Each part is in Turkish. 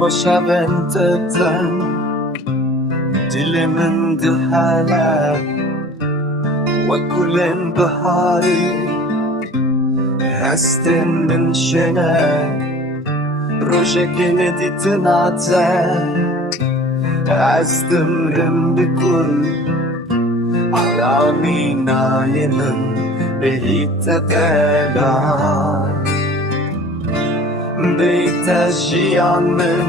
وشبن تتن دلمن دهالك وكل بهاري هستن من شنك روشك ندي تنعتك أستمرن بكل علامي نايمن بهيتك ألعب بيتشيع من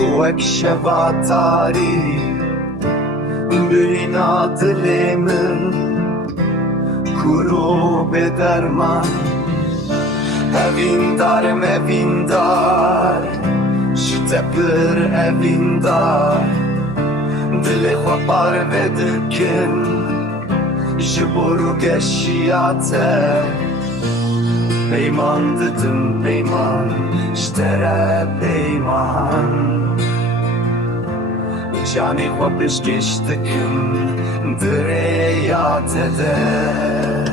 واكشف عطاري بينات من كروب درمان Evindar mevindar Ştepir evindar Dili xwapar vedikin Jiboru geşiyate Peyman dedim peyman Ştere peyman Cani xwapiş geçtikim Direyat eder